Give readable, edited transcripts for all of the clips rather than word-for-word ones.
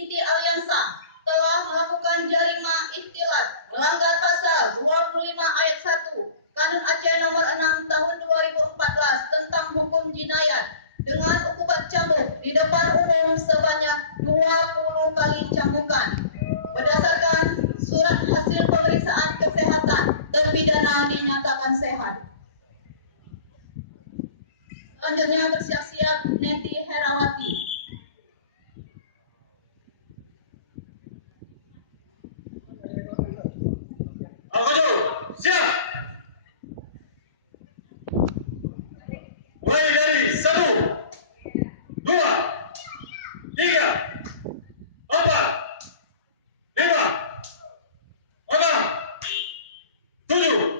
Binti Aliansa telah melakukan jarima ikhtilat melanggar pasal 25 ayat 1 Kanun Aceh nomor 6 tahun 2014 tentang hukum jinayat dengan hukuman cambuk di depan umum sebanyak 20 kali cambukan. Berdasarkan surat hasil pemeriksaan kesehatan, terpidana dinyatakan sehat. Selanjutnya bersiap-siap Neti Herawati. Siap. Mulai dari 1, 2, 3, 4, 5, 6, 7,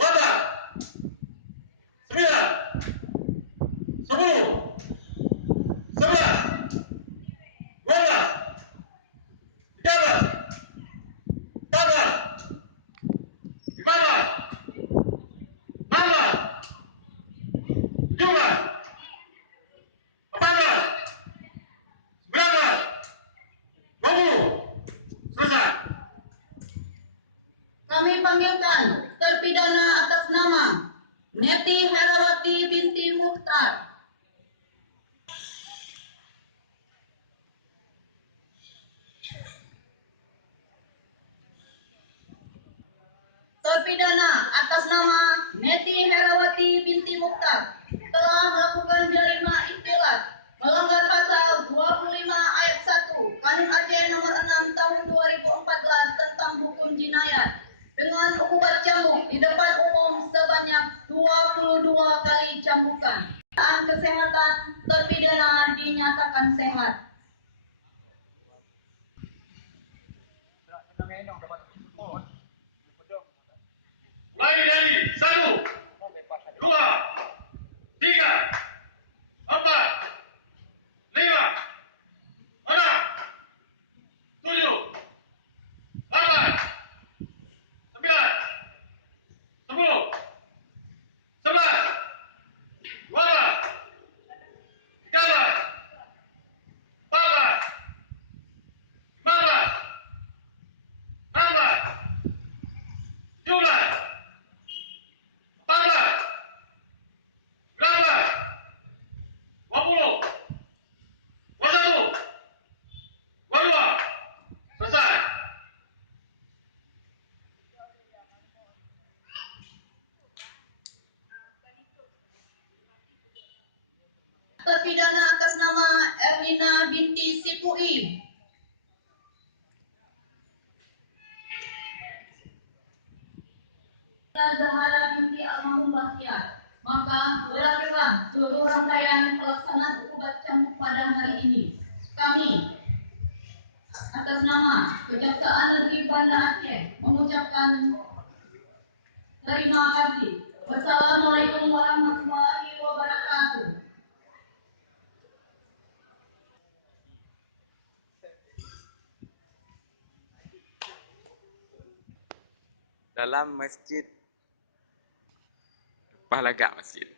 8, 9, 10, 11, 12, 13, 14, 15, 16, 17, 18, 19, 20, selesai. Kami panggilkan terpidana atas nama Neti Herawati binti Mukhtar. Terpidana atas nama Neti Herawati binti Mukhtar telah melakukan jarima ikhtilat melanggar pasal 25 ayat 1 Kanun Aceh nomor 6 tahun 2014 tentang hukum jinayat dengan hukuman cambuk di depan umum sebanyak 22 kali cambukan. Kesehatan terpidana dinyatakan sehat. Mulai dari 1, 2, 3, 4, 5, 6, 7, 8, 9, 10, 11, 12, 13, 14, 15, 16, 17, 18, 19, 20, 21, 22, selesai. Terpidana atas nama Erlina binti Sipui. Zahara binti Almarhum Bahtiar. Maka berakhirlah seluruh rangkaian pelaksanaan hukuman cambuk pada hari ini. Kami atas nama Kejaksaan Negeri Banda Aceh mengucapkan terima kasih. Wassalamualaikum warahmatullahi wabarakatuh. Dalam masjid, Pahalaga Masjid.